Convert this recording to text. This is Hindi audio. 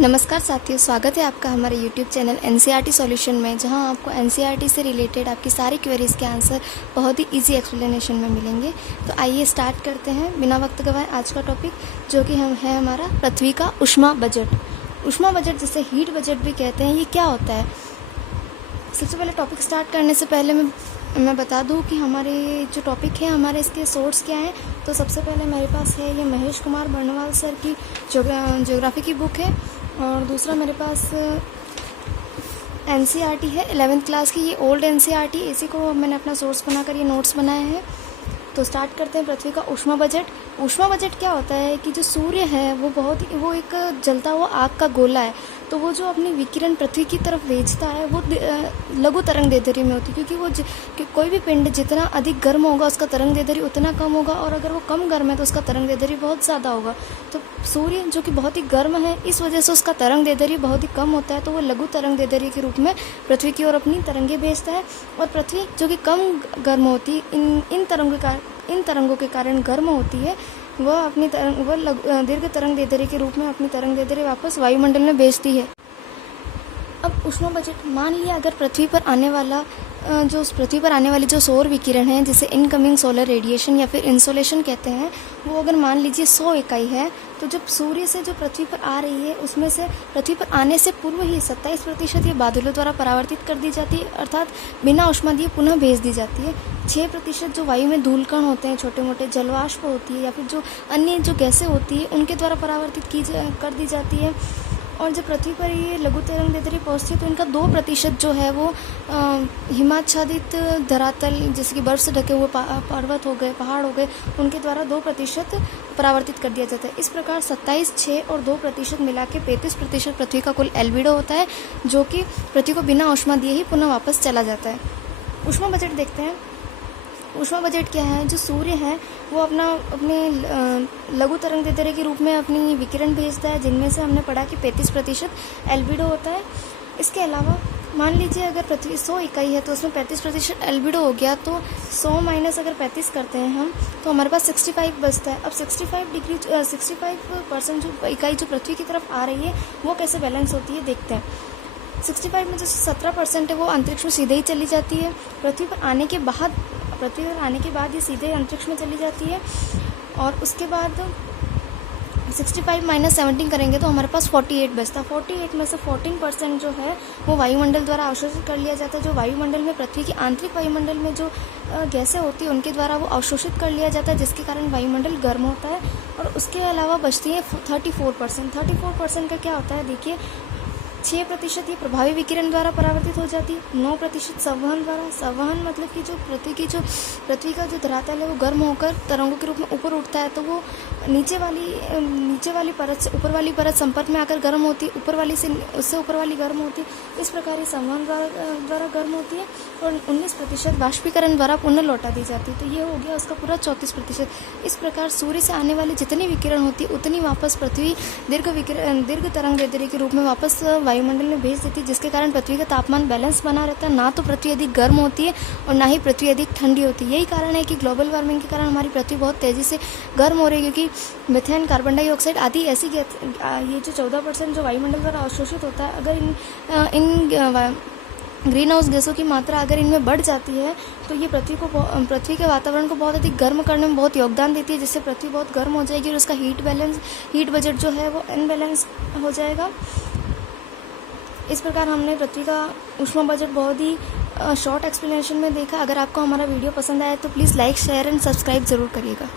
नमस्कार साथियों, स्वागत है आपका हमारे YouTube चैनल एनसीईआरटी सॉल्यूशन में, जहां आपको एनसीईआरटी से रिलेटेड आपकी सारी क्वेरीज़ के आंसर बहुत ही इजी एक्सप्लेनेशन में मिलेंगे। तो आइए स्टार्ट करते हैं बिना वक्त गवाए आज का टॉपिक, जो कि है हमारा पृथ्वी का ऊष्मा बजट। ऊष्मा बजट जिसे हीट बजट भी कहते हैं, ये क्या होता है? सबसे पहले टॉपिक स्टार्ट करने से पहले मैं बता दूं कि हमारे जो टॉपिक है, हमारे इसके सोर्स क्या हैं। तो सबसे पहले मेरे पास है ये महेश कुमार बर्णवाल सर की ज्योग्राफी की बुक है, और दूसरा मेरे पास एनसीईआरटी है 11th क्लास की, ये ओल्ड एनसीईआरटी, इसी को मैंने अपना सोर्स बनाकर ये नोट्स बनाए हैं। तो स्टार्ट करते हैं पृथ्वी का ऊष्मा बजट। ऊष्मा बजट क्या होता है कि जो सूर्य है वो एक जलता हुआ आग का गोला है। तो वो जो अपनी विकिरण पृथ्वी की तरफ भेजता है वो लघु तरंग दैर्ध्य में होती है, क्योंकि कि कोई भी पिंड जितना अधिक गर्म होगा उसका तरंग दैर्ध्य उतना कम होगा, और अगर वो कम गर्म है तो उसका तरंग दैर्ध्य बहुत ज़्यादा होगा। तो सूर्य जो कि बहुत ही गर्म है, इस वजह से उसका तरंग दैर्ध्य बहुत ही कम होता है, तो वो लघु तरंग दैर्ध्य के रूप में पृथ्वी की ओर अपनी तरंगे भेजता है। और पृथ्वी जो कि कम गर्म होती है, इन तरंगों के कारण गर्म होती है, वह अपनी दीर्घ तरंग दैर्ध्य के रूप में अपनी तरंग दैर्ध्य वापस वायुमंडल में भेजती है। अब ऊष्मा बजट, मान लिया अगर पृथ्वी पर आने वाली जो सौर विकिरण है, जिसे इनकमिंग सोलर रेडिएशन या फिर इंसोलेशन कहते हैं, वो अगर मान लीजिए 100 इकाई है, तो जब सूर्य से जो पृथ्वी पर आ रही है, उसमें से पृथ्वी पर आने से पूर्व ही 27% ये बादलों द्वारा परावर्तित कर दी जाती है, अर्थात बिना उष्मा दिए पुनः भेज दी जाती है। 6% जो वायु में धूलकण होते हैं, छोटे मोटे जलवाष्प होती है या फिर जो अन्य जो गैसें होती है, उनके द्वारा परावर्तित कर दी जाती है। और जब पृथ्वी पर ये लघु तरंग दैर्ध्य पहुँचती है, तो इनका 2% जो है वो हिमाच्छादित धरातल, जैसे कि बर्फ से ढके हुए पर्वत हो गए, पहाड़ हो गए, उनके द्वारा 2% परावर्तित कर दिया जाता है। इस प्रकार 27, 6 और 2% मिला के 35% पृथ्वी का कुल एल्बिडो होता है, जो कि पृथ्वी को बिना ऊष्मा दिए ही पुनः वापस चला जाता है। ऊष्मा बजट देखते हैं। ऊष्मा बजट क्या है? जो सूर्य है वो अपने लघु तरंग दैर्ध्य के रूप में अपनी विकिरण भेजता है, जिनमें से हमने पढ़ा कि 35% एल्बिडो होता है। इसके अलावा मान लीजिए अगर पृथ्वी 100 इकाई है, तो उसमें 35% एल्बिडो हो गया, तो 100 माइनस अगर 35 करते हैं हम, तो हमारे पास 65 बचता है। अब 65% जो इकाई जो पृथ्वी की तरफ आ रही है, वो कैसे बैलेंस होती है देखते हैं। 65 में जो 17% है वो अंतरिक्ष में सीधे ही चली जाती है। पृथ्वी पर आने के बाद ये सीधे अंतरिक्ष में चली जाती है, और उसके बाद 65 माइनस 17 करेंगे तो हमारे पास 48 बचता है। 48 में से 14% जो है वो वायुमंडल द्वारा अवशोषित कर लिया जाता है। जो वायुमंडल में, पृथ्वी की आंतरिक वायुमंडल में जो गैसें होती है, उनके द्वारा वो अवशोषित कर लिया जाता है, जिसके कारण वायुमंडल गर्म होता है। और उसके अलावा बचती है 34%। 34% का क्या होता है देखिए, 6% ये प्रभावी विकिरण द्वारा परावर्तित हो जाती है, 9% संवहन द्वारा। संवहन मतलब कि जो पृथ्वी का जो धरातल है वो गर्म होकर तरंगों के रूप में ऊपर उठता है, तो वो नीचे वाली परत से ऊपर वाली परत संपर्क में आकर गर्म होती है, ऊपर वाली से उससे ऊपर वाली गर्म होती है। इस प्रकार ये संवहन द्वारा गर्म होती है, और 19% वाष्पीकरण द्वारा पुनः लौटा दी जाती है। तो ये हो गया उसका पूरा 34%। इस प्रकार सूर्य से आने वाली जितनी विकिरण होती है, उतनी वापस पृथ्वी दीर्घ तरंग दैर्ध्य के रूप में वापस वायुमंडल में भेज देती है, जिसके कारण पृथ्वी का तापमान बैलेंस बना रहता है। ना तो पृथ्वी अधिक गर्म होती है और ना ही पृथ्वी अधिक ठंडी होती है। यही कारण है कि ग्लोबल वार्मिंग के कारण हमारी पृथ्वी बहुत तेज़ी से गर्म हो रही है, क्योंकि मीथेन, कार्बन डाइऑक्साइड आदि ऐसी ये जो 14% जो वायुमंडल द्वारा अवशोषित होता है, अगर इन ग्रीन हाउस गैसों की मात्रा अगर इनमें बढ़ जाती है, तो ये पृथ्वी के वातावरण को बहुत अधिक गर्म करने में बहुत योगदान देती है, जिससे पृथ्वी बहुत गर्म हो जाएगी और उसका हीट बजट जो है वो अनबैलेंस हो जाएगा। इस प्रकार हमने पृथ्वी का ऊष्मा बजट बहुत ही शॉर्ट एक्सप्लेनेशन में देखा। अगर आपको हमारा वीडियो पसंद आया तो please like, share and subscribe ज़रूर करिएगा।